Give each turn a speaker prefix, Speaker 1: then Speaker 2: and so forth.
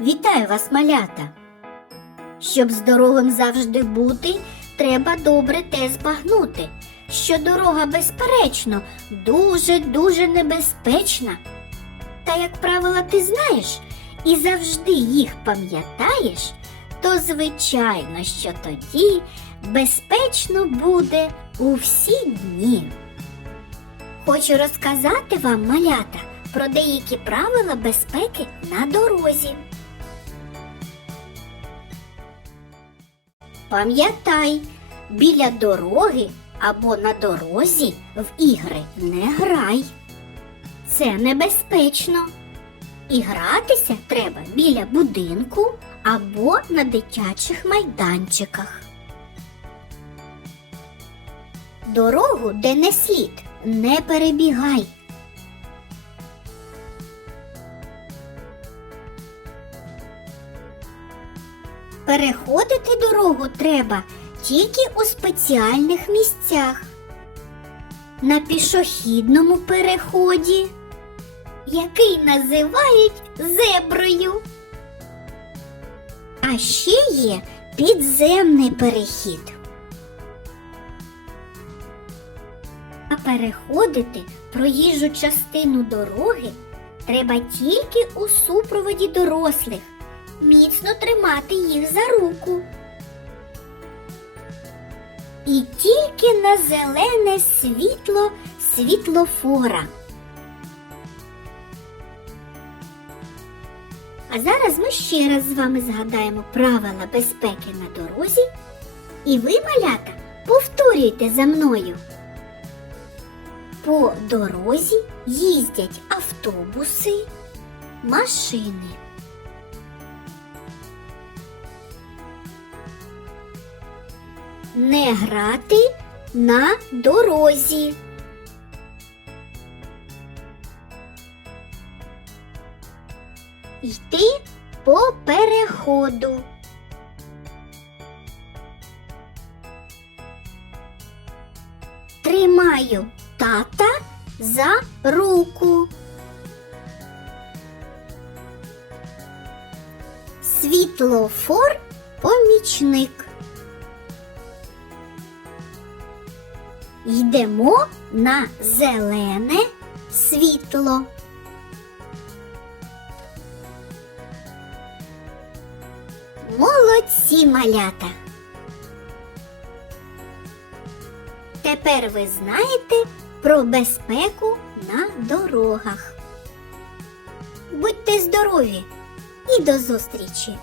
Speaker 1: Вітаю вас, малята! Щоб здоровим завжди бути, треба добре те збагнути, що дорога, безперечно, дуже-дуже небезпечна. Та, як правило, ти знаєш і завжди їх пам'ятаєш, то звичайно, що тоді безпечно буде у всі дні. Хочу розказати вам, малята, про деякі правила безпеки на дорозі. Пам'ятай, біля дороги або на дорозі в ігри не грай. Це небезпечно. І гратися треба біля будинку або на дитячих майданчиках. Дорогу, де не слід, не перебігай. Переходити дорогу треба тільки у спеціальних місцях. На пішохідному переході, який називають зеброю. А ще є підземний перехід. А переходити проїжджу частину дороги треба тільки у супроводі дорослих міцно тримати їх за руку. І тільки на зелене світло світлофора. А зараз ми ще раз з вами згадаємо правила безпеки на дорозі, і ви, малята, повторюйте за мною. По дорозі їздять автобуси, машини. Не грати на дорозі. Йти по переходу. Тримаю тата за руку. Світлофор помічник. Йдемо на зелене світло. Молодці малята. Тепер ви знаєте про безпеку на дорогах. Будьте здорові і до зустрічі!